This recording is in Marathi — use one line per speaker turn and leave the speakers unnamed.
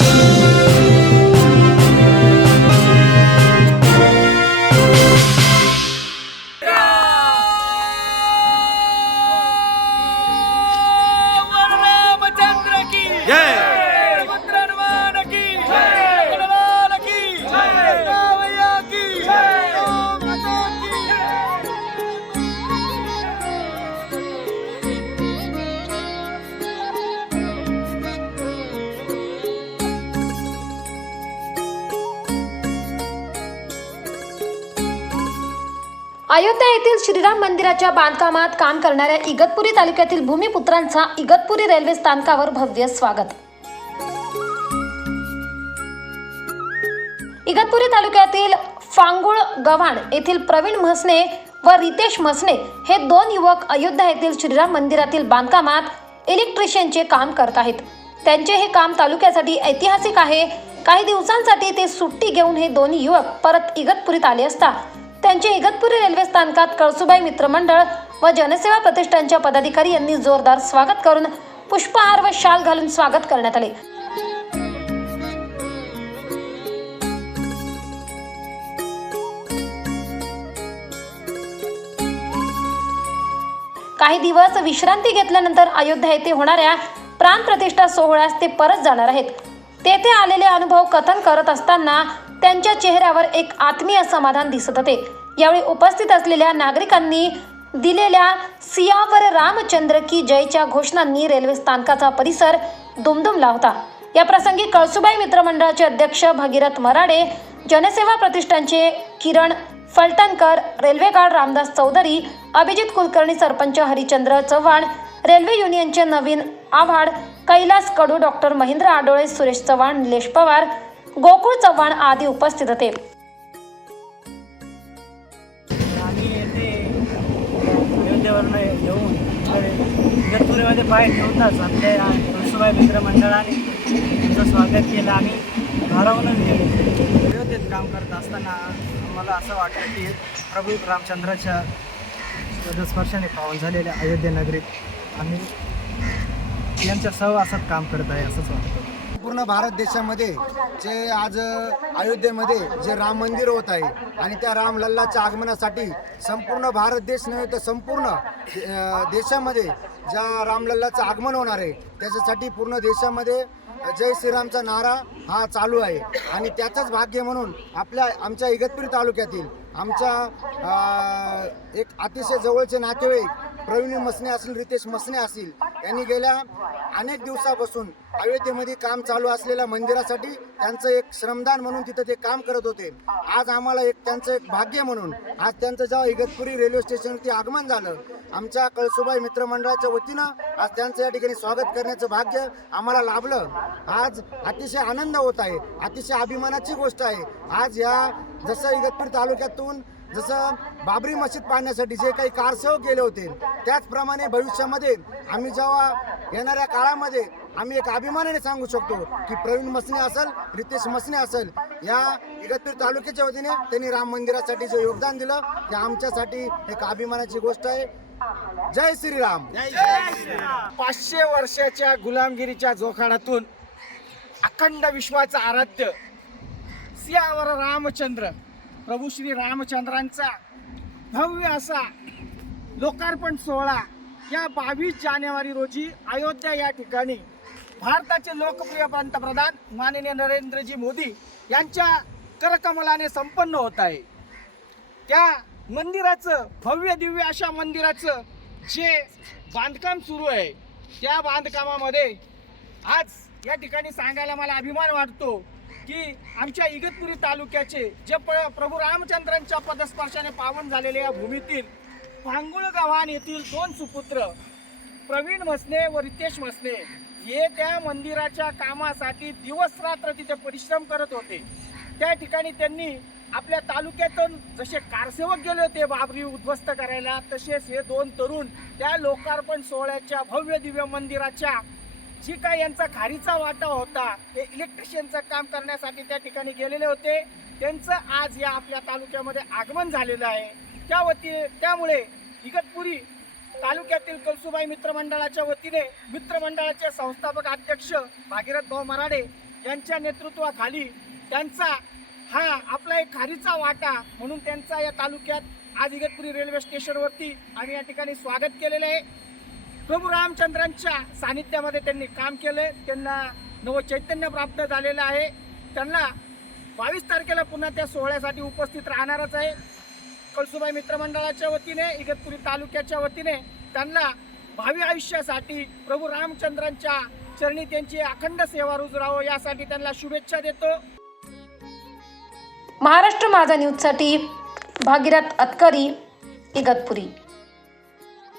रामचंद्र
अयोध्या येथील श्रीराम मंदिराच्या बांधकामात काम करणाऱ्या इगतपुरी तालुक्यातील भूमिपुत्रांचा इगतपुरी रेल्वे स्थानकावर भव्य स्वागत. इगतपुरी तालुक्यातील फांगुळ गव्हाण येथील प्रवीण म्हसने व रितेश म्हसने हे दोन युवक अयोध्या येथील श्रीराम मंदिरातील बांधकामात इलेक्ट्रिशियनचे काम करत आहेत. त्यांचे हे काम तालुक्यासाठी ऐतिहासिक आहे. काही दिवसांसाठी ते सुट्टी घेऊन हे दोन्ही युवक परत इगतपुरीत आले असता त्यांच्या इगतपुरी रेल्वे स्थानकात कळसुबाई मित्रमंडळ व जनसेवा प्रतिष्ठानच्या पदाधिकारी यांनी जोरदार स्वागत करून पुष्पहार व शाल घालून स्वागत करण्यात आले. काही दिवस विश्रांती घेतल्यानंतर अयोध्या येथे होणाऱ्या प्राण प्रतिष्ठा सोहळ्यास ते परत जाणार आहेत. तेथे आलेले अनुभव कथन करत असताना त्यांच्या चेहऱ्यावर एक आत्मीय समाधान दिसत होते. यावेळी उपस्थित असलेल्या नागरिकांनी दिलेल्या सियावर रामचंद्र की जयच्या घोषणांनी रेल्वे स्थानकाचा परिसर दुमदुमला होता या प्रसंगी कळसुबाई मित्रमंडळाचे अध्यक्ष भगीरथ मराडे जनसेवा प्रतिष्ठानचे Kiran Phaltankar railway guard Ramdas Chaudhari Abhijit Kulkarni sarpanch Harichandra Chavan railway युनियनचे नवीन आव्हाड कैलास कडू डॉक्टर महेंद्र आडोळे सुरेश चव्हाण निलेश पवार गोकुळ चव्हाण आदी उपस्थित होते.
आम्ही येथे येऊन इगतपुरीमध्ये पाय ठेवताच आपल्या या कळसुबाई मित्र मंडळाने तुमचं स्वागत केलं. आणि भारावूनच गेले. अयोध्येत काम करत असताना मला असं वाटलं की प्रभू रामचंद्राच्या पदस्पर्शाने पावन झालेल्या अयोध्या नगरीत आम्ही यांच्या सहवासात काम करत आहे असंच वाटतं.
पूर्ण भारत देशामध्ये जे आज अयोध्येमध्ये जे राम मंदिर होत आहे आणि त्या राम लल्लाच्या आगमनासाठी संपूर्ण भारत देश नव्हे तर संपूर्ण देशामध्ये ज्या रामलल्लाचं आगमन होणार आहे त्याच्यासाठी पूर्ण देशामध्ये जय श्रीरामचा नारा हा चालू आहे. आणि त्याचंच भाग्य म्हणून आपल्या आमच्या इगतपुरी तालुक्यातील आमच्या एक अतिशय जवळचे नातेवाईक प्रवीण मसने असतील रितेश मसने असतील यांनी गेल्या अनेक दिवसापासून अयोध्येमध्ये काम चालू असलेल्या मंदिरासाठी त्यांचं एक श्रमदान म्हणून तिथं ते काम करत होते. आज आम्हाला एक त्यांचं एक भाग्य म्हणून आज त्यांचं जेव्हा इगतपुरी रेल्वे स्टेशनवरती आगमन झालं आमच्या कळसुबाई मित्रमंडळाच्या वतीनं आज त्यांचं या ठिकाणी स्वागत करण्याचं भाग्य आम्हाला लाभलं. आज अतिशय आनंद होत आहे अतिशय अभिमानाची गोष्ट आहे. आज या जसं इगतपुरी तालुक्यातून जसं बाबरी मशीद पाहण्यासाठी जे काही कारसेवक गेले होते त्याचप्रमाणे भविष्यामध्ये आम्ही जेव्हा येणाऱ्या काळामध्ये आम्ही एक अभिमानाने सांगू शकतो की प्रवीण मसने असेल रितेश मसने असेल या इगतपूर तालुक्याच्या वतीने त्यांनी राम मंदिरासाठी जे योगदान दिलं ते आमच्यासाठी एक अभिमानाची गोष्ट आहे. जय श्रीराम.
पाचशे वर्षाच्या गुलामगिरीच्या जोखाडातून अखंड विश्वाचा आराध्य सियावर रामचंद्र प्रभू श्री रामचंद्रांचा भव्य असा लोकार्पण सोहळा या बावीस जानेवारी रोजी अयोध्या या ठिकाणी भारताचे लोकप्रिय पंतप्रधान माननीय नरेंद्रजी मोदी यांच्या करकमलाने संपन्न होत आहे. त्या मंदिराचं भव्य दिव्य अशा मंदिराचं जे बांधकाम सुरू आहे त्या बांधकामामध्ये आज या ठिकाणी सांगायला मला अभिमान वाटतो की आमच्या इगतपुरी तालुक्याचे जे प प्रभू रामचंद्रांच्या पदस्पर्शाने पावन झालेल्या या भूमीतील भांगुळ गव्हाण येथील दोन सुपुत्र प्रवीण मसने व रितेश मसने हे त्या मंदिराच्या कामासाठी दिवस रात्र तिथे परिश्रम करत होते. त्या ठिकाणी त्यांनी आपल्या तालुक्यातून जसे कारसेवक गेले होते बाबरी उद्ध्वस्त करायला तसेच हे दोन तरुण त्या लोकार्पण सोहळ्याच्या भव्य दिव्य मंदिराच्या जी काय यांचा खारीचा वाटा होता ते इलेक्ट्रिशियनचं काम करण्यासाठी त्या ठिकाणी गेलेले होते. त्यांचं आज या आपल्या तालुक्यामध्ये आगमन झालेलं आहे. त्या वती त्यामुळे इगतपुरी तालुक्यातील कलसुबाई मित्रमंडळाच्या वतीने मित्रमंडळाचे संस्थापक अध्यक्ष भागीरथ भाऊ मराडे यांच्या नेतृत्वाखाली त्यांचा हा आपला एक खारीचा वाटा म्हणून त्यांचा या तालुक्यात आज इगतपुरी रेल्वे स्टेशनवरती आम्ही या ठिकाणी स्वागत केलेलं आहे. प्रभू रामचंद्रांच्या सानिध्यामध्ये त्यांनी काम केलं त्यांना नवचैतन्य प्राप्त झालेलं आहे. त्यांना बावीस तारखेला पुन्हा त्या सोहळ्यासाठी उपस्थित राहणारच आहे. कळसुबाई मित्रमंडळाच्या वतीने इगतपुरी तालुक्याच्या वतीने त्यांना भावी आयुष्यासाठी प्रभू रामचंद्रांच्या चरणी त्यांची अखंड सेवा रुजरावं यासाठी त्यांना शुभेच्छा देतो.
महाराष्ट्र माझा न्यूजसाठी भागीरथ अतकरी इगतपुरी.